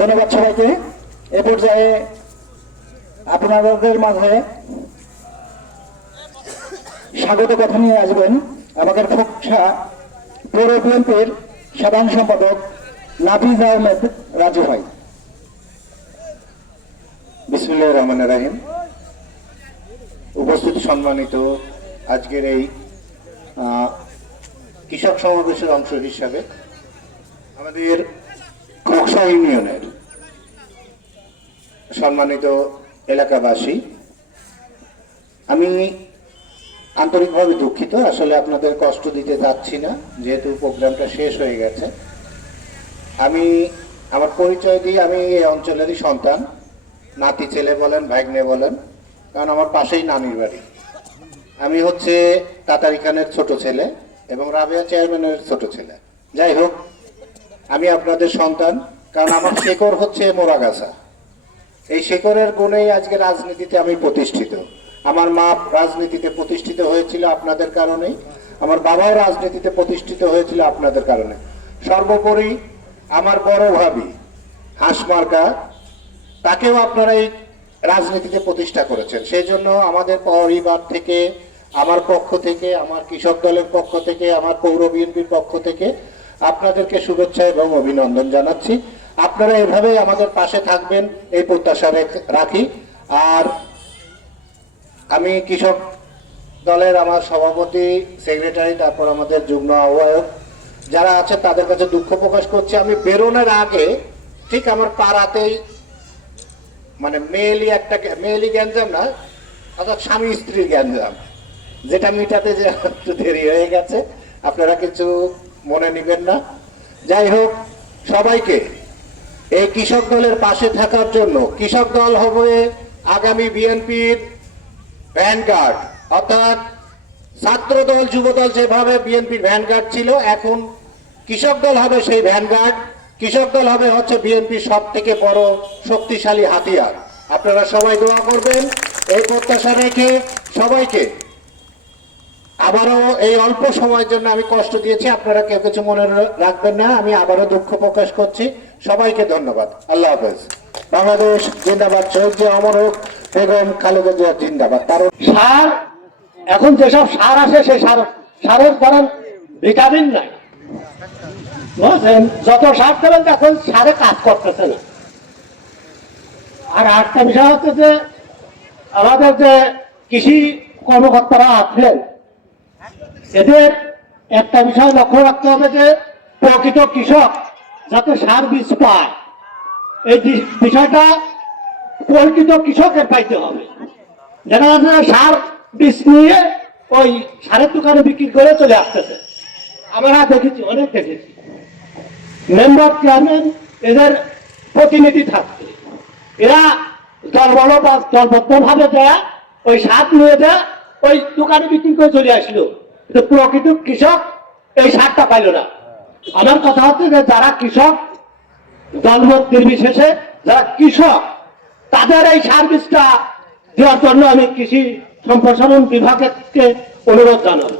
ধন্যবাদ সবাইকে। এ পর্যায়ে আপনাদের মাঝে স্বাগত কথা নিয়ে আসবেন আমাদের ফোকসা পৌর বিএনপির সাধারণ সম্পাদক নাফিজ আহমেদ রাজু ভাই। বিসমুল্লাহ রহমান রাহিম। উপস্থিত সম্মানিত আজকের এই কৃষক সমাবেশের অংশ হিসাবে আমাদের খকসা ইউনিয়নের সম্মানিত এলাকাবাসী, আমি আন্তরিকভাবে দুঃখিত, আসলে আপনাদের কষ্ট দিতে যাচ্ছি না, যেহেতু প্রোগ্রামটা শেষ হয়ে গেছে। আমি, আমার পরিচয় দিই আমি এই অঞ্চলেরই সন্তান, নাতি ছেলে বলেন, ভাগ্নে বলেন, কারণ আমার পাশেই নানির বাড়ি। আমি হচ্ছে তাতারি খানের ছোট ছেলে এবং রাবেয়া চেয়ারম্যানের ছোট ছেলে। যাই হোক আমি আপনাদের সন্তান, কারণ আমার শেকড় হচ্ছে মোরাগাছা। এই শেকড়ের গুণেই আজকে রাজনীতিতে আমি প্রতিষ্ঠিত। আমার মা রাজনীতিতে প্রতিষ্ঠিত হয়েছিল আপনাদের কারণেই আমার বাবাও রাজনীতিতে প্রতিষ্ঠিত হয়েছিল আপনাদের কারণে। সর্বোপরি আমার বড় ভাবি হাঁসমার্কা তাকেও আপনারা এই রাজনীতিতে প্রতিষ্ঠা করেছেন। সেই জন্য আমাদের পরিবার থেকে, আমার পক্ষ থেকে, আমার কৃষক দলের পক্ষ থেকে, আমার পৌর বিএনপির পক্ষ থেকে আপনাদেরকে শুভেচ্ছা এবং অভিনন্দন জানাচ্ছি। আপনারা এভাবেই আমাদের পাশে থাকবেন, এই প্রত্যাশা রেখ- আর আমি কৃষক দলের আমার সভাপতি, সেক্রেটারি, তারপর আমাদের যুগ্ম আহ্বায়ক যারা আছে, তাদের কাছে দুঃখ প্রকাশ করছি। আমি বেরোনোর আগে ঠিক আমার পাড়াতেই মানে মেয়েলি একটা মেয়েলি গ্যাঞ্জাম না, অর্থাৎ স্বামী স্ত্রীর গ্যাঞ্জাম। যেটা মিটাতে যে একটু দেরি হয়ে গেছে। আপনারা কিছু মনে নেবেন না? যাই হোক, সবাইকে এই কৃষক দলের পাশে থাকার জন্য, কৃষক দল হবে আগামী বিএনপির ভ্যানগার্ড। অর্থাৎ ছাত্র দল, যুব দল যেভাবে বিএনপির ভ্যানগার্ড ছিল, এখন কৃষক দল হবে সেই ভ্যানগার্ড। কৃষক দল হবে হচ্ছে বিএনপির সব থেকে বড় শক্তিশালী হাতিয়ার। আপনারা সবাই দোয়া করবেন, এই প্রত্যাশা রেখে সবাইকে আবারও এই অল্প সময়ের জন্য আমি কষ্ট দিয়েছি। আপনারা কেউ কিছু মনে রাখবেন না। আমি আবারও দুঃখ প্রকাশ করছি। সবাইকে ধন্যবাদ। আল্লাহ হাফেজ। বাংলাদেশ জিন্দাবাদ। শহীদ অমর হোক, বেগম খালেদা জিন্দাবাদ। তার সার, এখন যেসব সার আসে সেই সার সারের ধরেন ভিটামিন নাই। যত সার দেবেন, তখন সারে কাজ করতেছে না। আর আরেকটা বিষয় হচ্ছে যে, আমাদের যে কৃষি কর্মকর্তারা আছেন এদের একটা বিষয় লক্ষ্য রাখতে হবে যে, প্রকৃত কৃষক যাতে সার বীজ পায়। এই বিষয়টা প্রকৃত কৃষকের পাইতে হবে। দেখা যাচ্ছে সার বীজ নিয়ে ওই সারের দোকানে বিক্রি করে চলে আসতেছে। আমরা দেখেছি, অনেক দেখেছি। মেম্বার চেয়ারম্যান, এদের প্রতিনিধি থাকছে এরা দলবল বা দলবদ্ধ ভাবে দেয়, ওই সার নিয়ে দেয়া, ওই দোকানে বিক্রি করে চলে আসলো। প্রকৃত কৃষক এই সারটা পাইল না। আমার কথা হচ্ছে যে যারা কৃষক, দলমত নির্বিশেষে যারা কৃষক, তাদের এই সার্ভিসটা দেওয়ার জন্য আমি কৃষি সম্প্রসারণ বিভাগকে অনুরোধ জানাব।